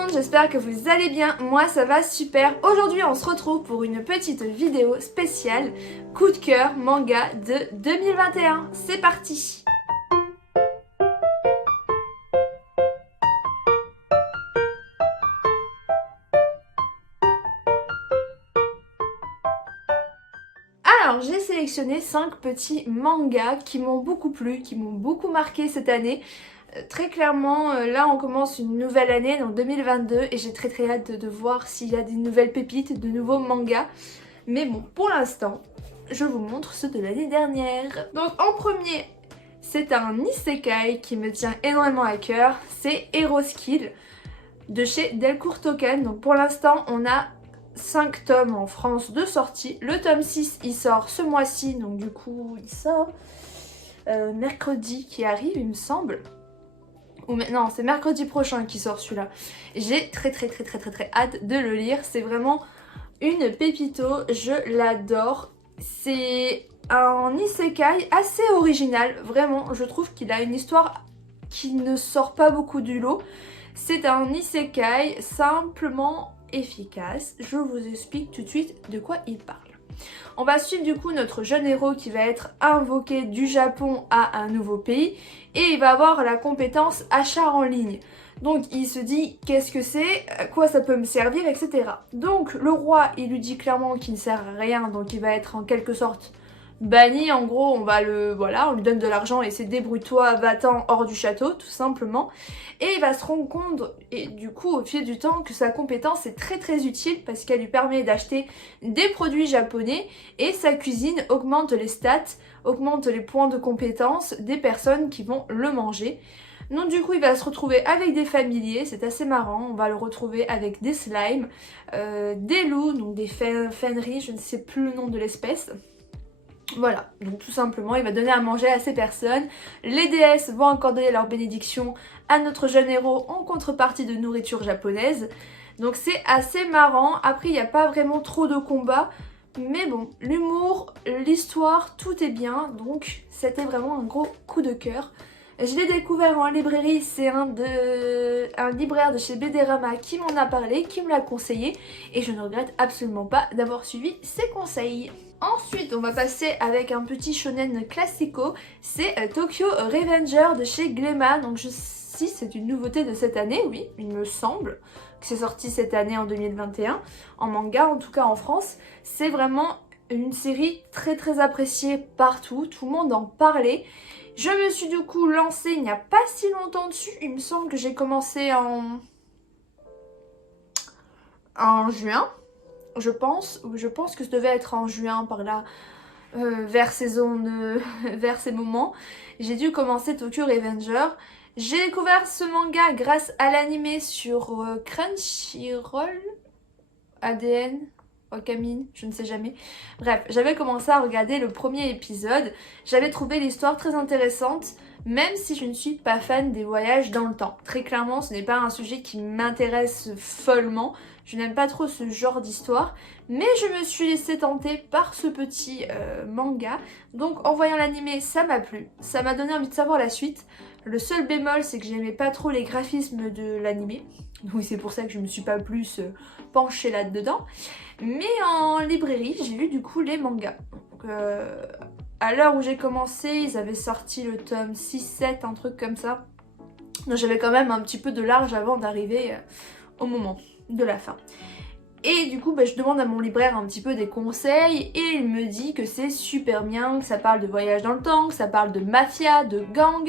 monde, j'espère que vous allez bien, moi ça va super. Aujourd'hui on se retrouve pour une petite vidéo spéciale coup de cœur manga de 2021. C'est parti. Alors j'ai sélectionné 5 petits mangas qui m'ont beaucoup plu, qui m'ont beaucoup marqué cette année. Très clairement, là on commence une nouvelle année, donc 2022, et j'ai très hâte de voir s'il y a des nouvelles pépites, de nouveaux mangas. Mais bon, pour l'instant, je vous montre ceux de l'année dernière. Donc en premier, c'est un isekai qui me tient énormément à cœur, c'est Hero's Kill de chez Delcourt Token. Donc pour l'instant, on a 5 tomes en France de sortie. Le tome 6, il sort ce mois-ci, donc du coup, il sort mercredi qui arrive, il me semble. Non, c'est mercredi prochain qui sort celui-là. J'ai très hâte de le lire. C'est vraiment une pépito, je l'adore. C'est un isekai assez original, vraiment. Je trouve qu'il a une histoire qui ne sort pas beaucoup du lot. C'est un isekai simplement efficace. Je vous explique tout de suite de quoi il parle. On va suivre du coup notre jeune héros qui va être invoqué du Japon à un nouveau pays et il va avoir la compétence achat en ligne. Donc il se dit qu'est-ce que c'est, à quoi ça peut me servir, etc. Donc le roi il lui dit clairement qu'il ne sert à rien, donc il va être en quelque sorte banni. En gros on lui donne de l'argent et c'est débrouille-toi, va-t'en hors du château tout simplement. Et il va se rendre compte, et du coup au fil du temps, que sa compétence est très utile parce qu'elle lui permet d'acheter des produits japonais et sa cuisine augmente les stats, augmente les points de compétence des personnes qui vont le manger. Donc du coup il va se retrouver avec des familiers, c'est assez marrant, on va le retrouver avec des slimes, des loups, donc des fenris, je ne sais plus le nom de l'espèce. Voilà, donc tout simplement, il va donner à manger à ces personnes. Les déesses vont accorder leur bénédiction à notre jeune héros en contrepartie de nourriture japonaise. Donc c'est assez marrant. Après, il n'y a pas vraiment trop de combats. Mais bon, l'humour, l'histoire, tout est bien. Donc c'était vraiment un gros coup de cœur. Je l'ai découvert en librairie, c'est un libraire de chez BDRama qui m'en a parlé, qui me l'a conseillé. Et je ne regrette absolument pas d'avoir suivi ses conseils. Ensuite, on va passer avec un petit shonen classico, c'est Tokyo Revenger de chez Gléma. Donc si c'est une nouveauté de cette année, oui, il me semble que c'est sorti cette année en 2021, en manga, en tout cas en France. C'est vraiment une série très appréciée partout, tout le monde en parlait. Je me suis du coup lancée il n'y a pas si longtemps dessus, il me semble que j'ai commencé en juin. Je pense que ça devait être en juin par là, vers ces moments. J'ai dû commencer Tokyo Revenger. J'ai découvert ce manga grâce à l'animé sur Crunchyroll, ADN, Wakamin, je ne sais jamais. Bref, j'avais commencé à regarder le premier épisode. J'avais trouvé l'histoire très intéressante, même si je ne suis pas fan des voyages dans le temps. Très clairement, ce n'est pas un sujet qui m'intéresse follement. Je n'aime pas trop ce genre d'histoire, mais je me suis laissée tenter par ce petit manga. Donc en voyant l'animé, ça m'a plu, ça m'a donné envie de savoir la suite. Le seul bémol, c'est que j'aimais pas trop les graphismes de l'animé. Oui, c'est pour ça que je me suis pas plus penchée là-dedans. Mais en librairie, j'ai lu du coup les mangas. Donc, à l'heure où j'ai commencé, ils avaient sorti le tome 6-7, un truc comme ça. Donc j'avais quand même un petit peu de large avant d'arriver au moment de la fin. Et du coup je demande à mon libraire un petit peu des conseils et il me dit que c'est super bien, que ça parle de voyage dans le temps, que ça parle de mafia, de gang,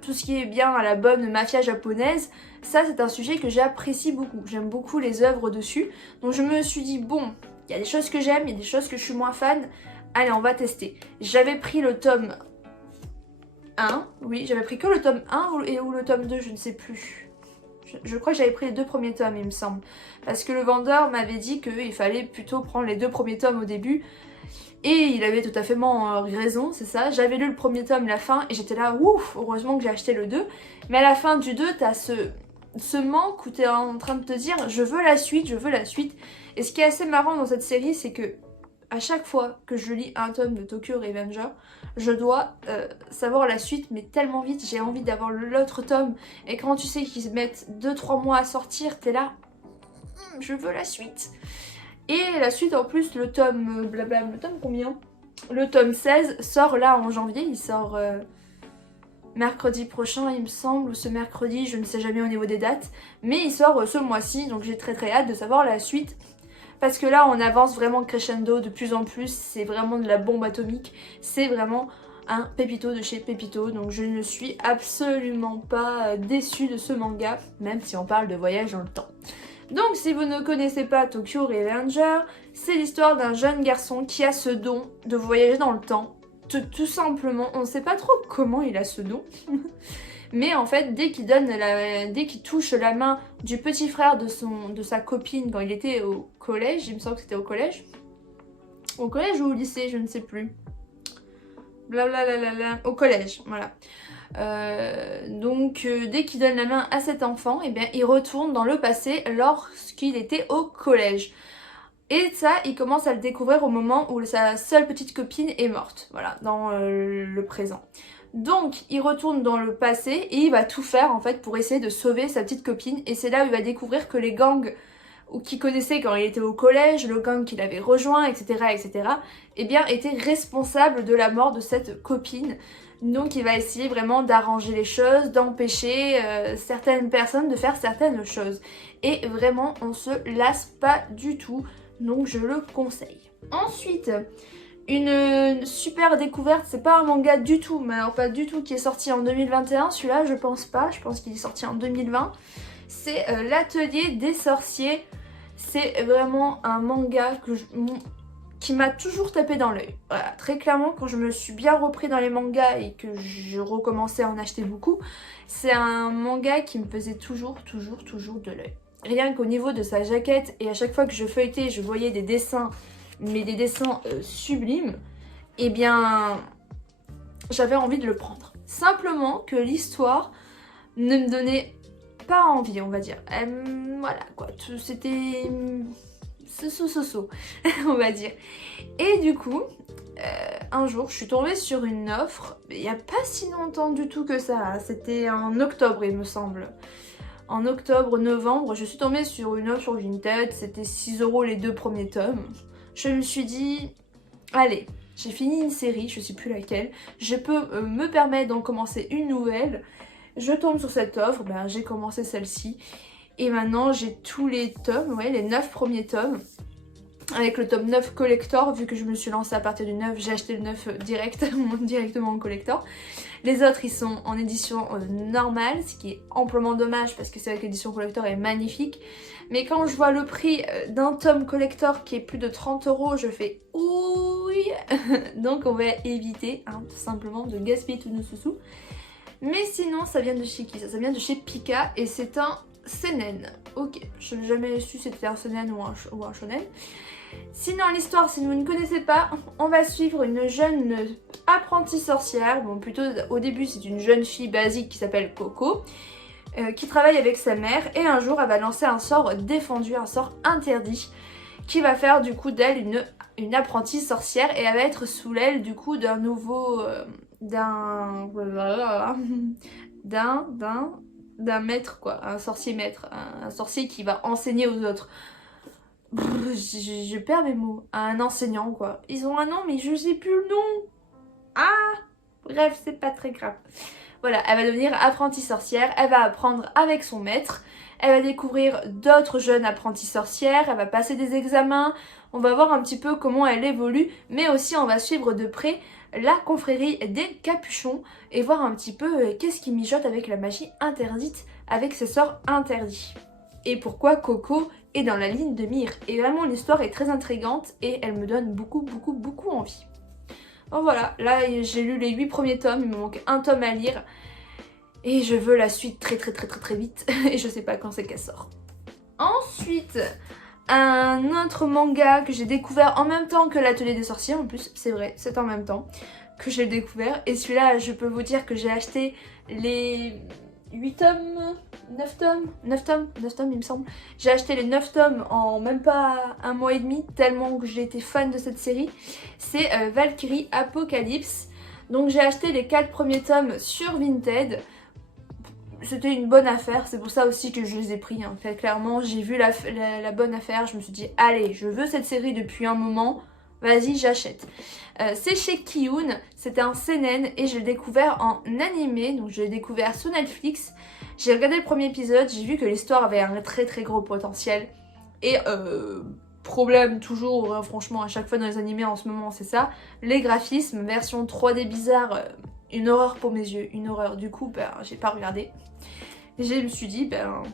tout ce qui est bien à la bonne mafia japonaise. Ça c'est un sujet que j'apprécie beaucoup, j'aime beaucoup les œuvres dessus. Donc je me suis dit bon, il y a des choses que j'aime, il y a des choses que je suis moins fan, allez on va tester. J'avais pris le tome 1, oui j'avais pris que le tome 1 ou le tome 2, je ne sais plus. Je crois que j'avais pris les 2 premiers tomes il me semble. Parce que le vendeur m'avait dit qu'il fallait plutôt prendre les 2 premiers tomes au début. Et il avait tout à fait raison, c'est ça. J'avais lu le premier tome, la fin, et j'étais là, ouf, heureusement que j'ai acheté le 2. Mais à la fin du 2, t'as ce manque où t'es en train de te dire, je veux la suite, je veux la suite. Et ce qui est assez marrant dans cette série, c'est que à chaque fois que je lis un tome de Tokyo Revenger, je dois savoir la suite, mais tellement vite, j'ai envie d'avoir l'autre tome. Et quand tu sais qu'ils mettent 2-3 mois à sortir, t'es là, je veux la suite. Et la suite en plus, le tome, le tome combien? Le tome 16 sort là en janvier, il sort mercredi prochain il me semble, ou ce mercredi, je ne sais jamais au niveau des dates. Mais il sort ce mois-ci, donc j'ai très hâte de savoir la suite. Parce que là on avance vraiment crescendo de plus en plus, c'est vraiment de la bombe atomique, c'est vraiment un pépito de chez Pépito, donc je ne suis absolument pas déçue de ce manga, même si on parle de voyage dans le temps. Donc si vous ne connaissez pas Tokyo Revenger, c'est l'histoire d'un jeune garçon qui a ce don de voyager dans le temps, tout simplement, on ne sait pas trop comment il a ce don. Mais en fait, dès qu'il touche la main du petit frère de sa copine quand il était au collège, il me semble que c'était au collège. Au collège ou au lycée, je ne sais plus. Blablabla. Au collège, voilà. Donc dès qu'il donne la main à cet enfant, eh bien, il retourne dans le passé lorsqu'il était au collège. Et ça, il commence à le découvrir au moment où sa seule petite copine est morte, voilà, dans le présent. Donc il retourne dans le passé et il va tout faire en fait pour essayer de sauver sa petite copine. Et c'est là où il va découvrir que les gangs qu'il connaissait quand il était au collège, le gang qu'il avait rejoint, etc., eh bien étaient responsables de la mort de cette copine. Donc il va essayer vraiment d'arranger les choses, d'empêcher certaines personnes de faire certaines choses. Et vraiment on se lasse pas du tout, donc je le conseille. Ensuite, une super découverte, c'est pas un manga du tout, mais alors pas du tout, qui est sorti en 2021, celui-là je pense pas, je pense qu'il est sorti en 2020. C'est l'Atelier des sorciers. C'est vraiment un manga qui m'a toujours tapé dans l'œil. Voilà, très clairement, quand je me suis bien repris dans les mangas et que je recommençais à en acheter beaucoup, c'est un manga qui me faisait toujours de l'œil. Rien qu'au niveau de sa jaquette, et à chaque fois que je feuilletais, je voyais des dessins, mais des dessins sublimes, et bien j'avais envie de le prendre. Simplement que l'histoire ne me donnait pas envie, on va dire. Voilà quoi, c'était so, on va dire. Et du coup, un jour, je suis tombée sur une offre, il n'y a pas si longtemps du tout que ça, c'était en octobre il me semble. En octobre, novembre, je suis tombée sur une offre sur Vinted, c'était 6 € les 2 premiers tomes. Je me suis dit, allez, j'ai fini une série, je sais plus laquelle, je peux me permettre d'en commencer une nouvelle. Je tombe sur cette offre, ben, j'ai commencé celle-ci. Et maintenant j'ai tous les tomes, ouais, les 9 premiers tomes. Avec le tome 9 collector, vu que je me suis lancée à partir du 9, j'ai acheté le 9 directement en collector. Les autres ils sont en édition normale, ce qui est amplement dommage parce que c'est vrai que l'édition collector est magnifique. Mais quand je vois le prix d'un tome collector qui est plus de 30 €, je fais oui. Donc on va éviter hein, tout simplement de gaspiller tous nos sous. Mais sinon ça vient de chez qui ça? Ça vient de chez Pika et c'est un seinen. Ok, je n'ai jamais su si c'était un seinen ou un shonen. Sinon l'histoire, si vous ne connaissez pas, on va suivre une jeune apprentie sorcière. Bon, plutôt au début c'est une jeune fille basique qui s'appelle Coco, qui travaille avec sa mère et un jour elle va lancer un sort défendu, un sort interdit, qui va faire du coup d'elle une apprentie sorcière et elle va être sous l'aile du coup d'un nouveau... d'un maître quoi, un sorcier maître, un sorcier qui va enseigner aux autres. Je perds mes mots, un enseignant quoi. Ils ont un nom mais je sais plus le nom. Ah, bref, c'est pas très grave. Voilà, elle va devenir apprentie sorcière, elle va apprendre avec son maître, elle va découvrir d'autres jeunes apprenties sorcières, elle va passer des examens, on va voir un petit peu comment elle évolue, mais aussi on va suivre de près la confrérie des capuchons et voir un petit peu qu'est-ce qui mijote avec la magie interdite, avec ses sorts interdits. Et pourquoi Coco est dans la ligne de mire. Et vraiment l'histoire est très intrigante et elle me donne beaucoup envie. Bon voilà, là j'ai lu les 8 premiers tomes, il me manque un tome à lire. Et je veux la suite très vite et je sais pas quand c'est qu'elle sort. Ensuite, un autre manga que j'ai découvert en même temps que l'Atelier des sorciers, en plus c'est vrai, c'est en même temps que j'ai découvert. Et celui-là, je peux vous dire que j'ai acheté les 8 tomes, 9 tomes, 9 tomes, 9 tomes il me semble. J'ai acheté les 9 tomes en même pas un mois et demi, tellement que j'ai été fan de cette série. C'est Valkyrie Apocalypse. Donc j'ai acheté les 4 premiers tomes sur Vinted. C'était une bonne affaire, c'est pour ça aussi que je les ai pris. En fait, clairement, j'ai vu la bonne affaire, je me suis dit, allez, je veux cette série depuis un moment, vas-y, j'achète. C'est chez Kiyun, c'était un seinen et je l'ai découvert en animé, donc je l'ai découvert sur Netflix. J'ai regardé le premier épisode, j'ai vu que l'histoire avait un très très gros potentiel. Et problème toujours, franchement, à chaque fois dans les animés en ce moment, c'est ça. Les graphismes, version 3D bizarre, une horreur pour mes yeux, une horreur. Du coup, ben, j'ai pas regardé. Et je me suis dit, ben,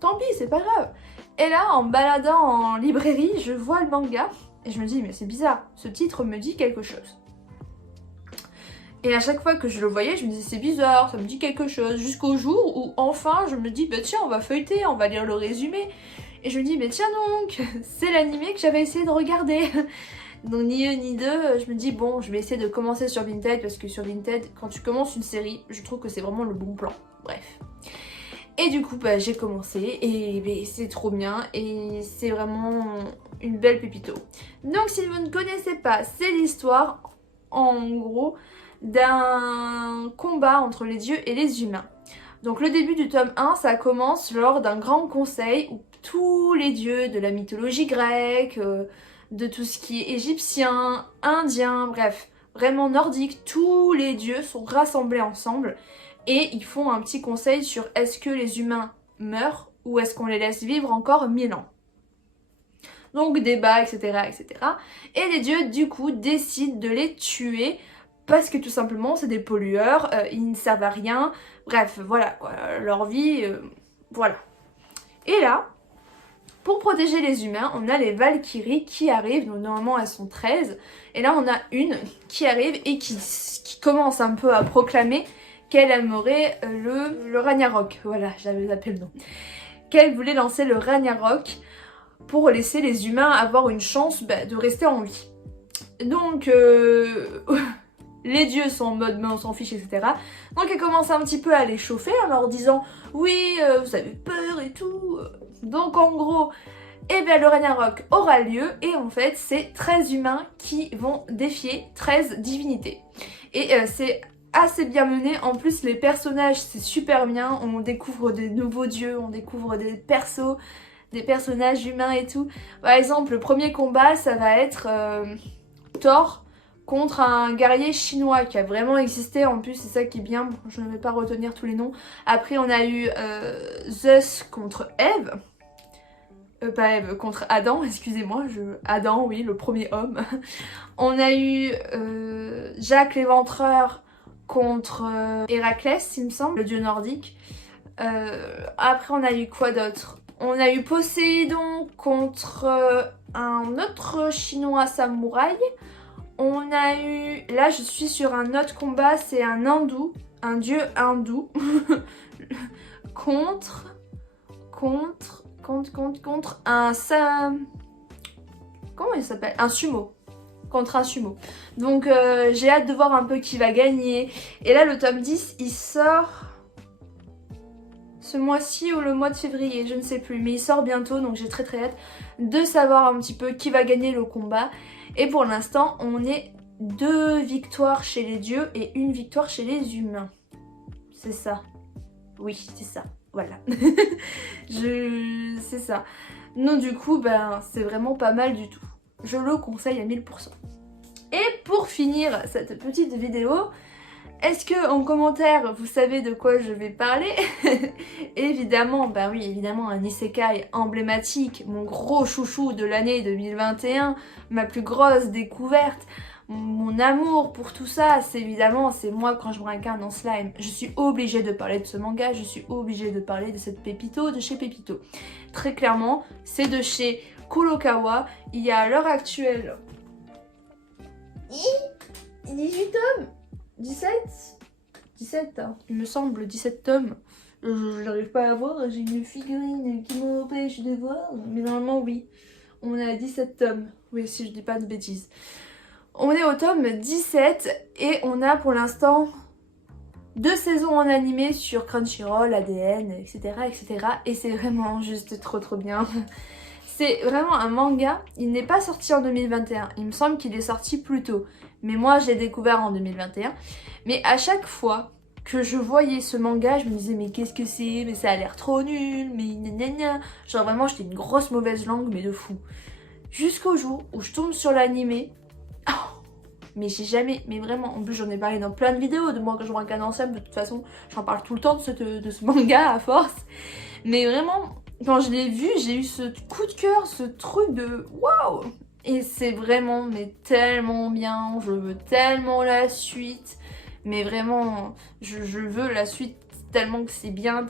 tant pis, c'est pas grave. Et là, en me baladant en librairie, je vois le manga et je me dis, mais c'est bizarre, ce titre me dit quelque chose. Et à chaque fois que je le voyais, je me disais, c'est bizarre, ça me dit quelque chose. Jusqu'au jour où, enfin, je me dis, bah tiens, on va feuilleter, on va lire le résumé. Et je me dis, mais tiens donc, c'est l'animé que j'avais essayé de regarder. Donc ni un ni deux, je me dis bon, je vais essayer de commencer sur Vinted parce que sur Vinted, quand tu commences une série, je trouve que c'est vraiment le bon plan. Bref. Et du coup, bah, j'ai commencé et bah, c'est trop bien et c'est vraiment une belle pépito. Donc si vous ne connaissez pas, c'est l'histoire, en gros, d'un combat entre les dieux et les humains. Donc le début du tome 1, ça commence lors d'un grand conseil où tous les dieux de la mythologie grecque, de tout ce qui est égyptien, indien, bref, vraiment nordique, tous les dieux sont rassemblés ensemble et ils font un petit conseil sur est-ce que les humains meurent ou est-ce qu'on les laisse vivre encore 1000 ans. Donc débat, etc., etc. Et les dieux du coup décident de les tuer parce que tout simplement c'est des pollueurs, ils ne servent à rien, bref, voilà quoi, leur vie, voilà. Et là, pour protéger les humains, on a les Valkyries qui arrivent, donc normalement elles sont 13, et là on a une qui arrive et qui commence un peu à proclamer qu'elle aimerait le Ragnarok, voilà, j'avais zappé le nom, qu'elle voulait lancer le Ragnarok pour laisser les humains avoir une chance de rester en vie. Donc, les dieux sont en mode mais on s'en fiche, etc. Donc elle commence un petit peu à les chauffer en leur disant oui, vous avez peur et tout. Donc en gros, eh bien, le Ragnarok aura lieu et en fait c'est 13 humains qui vont défier 13 divinités. Et c'est assez bien mené, en plus les personnages c'est super bien, on découvre des nouveaux dieux, on découvre des persos, des personnages humains et tout. Par exemple le premier combat ça va être Thor contre un guerrier chinois qui a vraiment existé, en plus c'est ça qui est bien, je ne vais pas retenir tous les noms. Après on a eu Zeus contre Ève, pas Ève, contre Adam, excusez-moi, Adam, oui, le premier homme. On a eu Jacques l'éventreur contre Héraclès, il me semble, le dieu nordique. Après on a eu quoi d'autre? On a eu Poséidon contre un autre chinois samouraï. On a eu, là je suis sur un autre combat, c'est un hindou, un dieu hindou, contre un comment il s'appelle? Un sumo. Contre un sumo. Donc j'ai hâte de voir un peu qui va gagner. Et là le tome 10 il sort ce mois-ci ou le mois de février, je ne sais plus, mais il sort bientôt, donc j'ai très très hâte de savoir un petit peu qui va gagner le combat. Et pour l'instant, on est 2 victoires chez les dieux et 1 victoire chez les humains. C'est ça. Oui, c'est ça. Voilà. C'est ça. Non, du coup, ben, c'est vraiment pas mal du tout. Je le conseille à 1000%. Et pour finir cette petite vidéo, est-ce que en commentaire vous savez de quoi je vais parler? Évidemment, bah oui, évidemment un isekai emblématique, mon gros chouchou de l'année 2021, ma plus grosse découverte, mon amour pour tout ça, c'est évidemment, c'est moi quand je me réincarne en slime. Je suis obligée de parler de ce manga, je suis obligée de parler de cette pépito de chez Pépito. Très clairement, c'est de chez Kurokawa. Il y a à l'heure actuelle 18 tomes 17 hein. Il me semble 17 tomes. Je n'arrive pas à voir, j'ai une figurine qui m'empêche de voir. Mais normalement oui, on est à 17 tomes. Oui, si je dis pas de bêtises. On est au tome 17 et on a pour l'instant 2 saisons en animé sur Crunchyroll, ADN, etc. etc. Et c'est vraiment juste trop bien. C'est vraiment un manga, il n'est pas sorti en 2021, il me semble qu'il est sorti plus tôt. Mais moi je l'ai découvert en 2021. Mais à chaque fois que je voyais ce manga, je me disais mais qu'est-ce que c'est? Mais ça a l'air trop nul, mais gna gna gna. Genre vraiment j'étais une grosse mauvaise langue, mais de fou. Jusqu'au jour où je tombe sur l'animé. Mais j'ai jamais, mais vraiment, en plus j'en ai parlé dans plein de vidéos de moi quand je regarde un ensemble, de toute façon j'en parle tout le temps de ce manga à force. Mais vraiment, quand je l'ai vu, j'ai eu ce coup de cœur, ce truc de waouh! Et c'est vraiment, mais tellement bien, je veux tellement la suite. Mais vraiment, je veux la suite tellement que c'est bien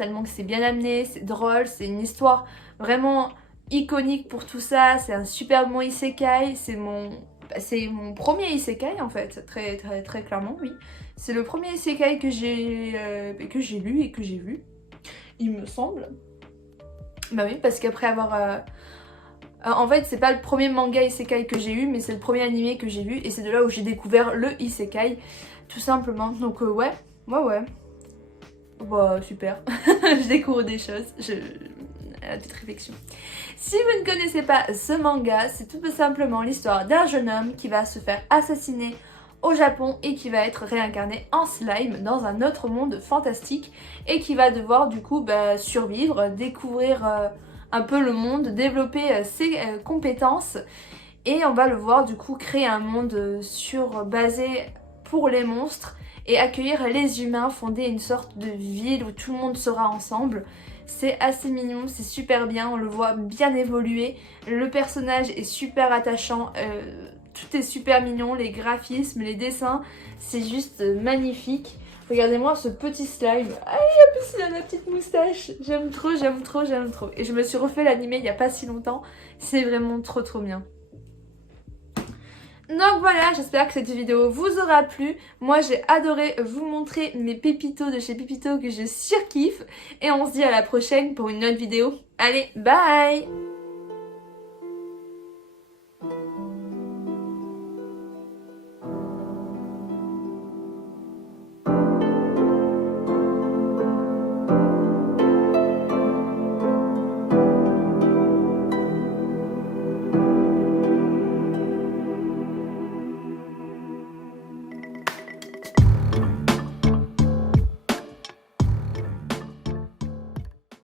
amené, c'est drôle, c'est une histoire vraiment iconique pour tout ça, c'est un super bon isekai, c'est mon premier isekai en fait, très clairement, oui. C'est le premier isekai que j'ai lu et que j'ai vu, il me semble. Bah oui, parce qu'après avoir... en fait, c'est pas le premier manga isekai que j'ai eu, mais c'est le premier animé que j'ai vu, et c'est de là où j'ai découvert le isekai, tout simplement. Donc ouais. Bah super, je découvre des choses, à toute réflexion. Si vous ne connaissez pas ce manga, c'est tout simplement l'histoire d'un jeune homme qui va se faire assassiner au Japon et qui va être réincarné en slime dans un autre monde fantastique et qui va devoir du coup survivre, découvrir un peu le monde, développer ses compétences et on va le voir du coup créer un monde basé pour les monstres et accueillir les humains, fonder une sorte de ville où tout le monde sera ensemble. C'est assez mignon, c'est super bien, on le voit bien évoluer, le personnage est super attachant, tout est super mignon, les graphismes, les dessins, c'est juste magnifique. Regardez-moi ce petit slime, ah, en plus il a la petite moustache, j'aime trop. Et je me suis refait l'animé il n'y a pas si longtemps, c'est vraiment trop bien. Donc voilà, j'espère que cette vidéo vous aura plu. Moi j'ai adoré vous montrer mes pépitos de chez Pépito que je surkiffe. Et on se dit à la prochaine pour une autre vidéo. Allez, bye!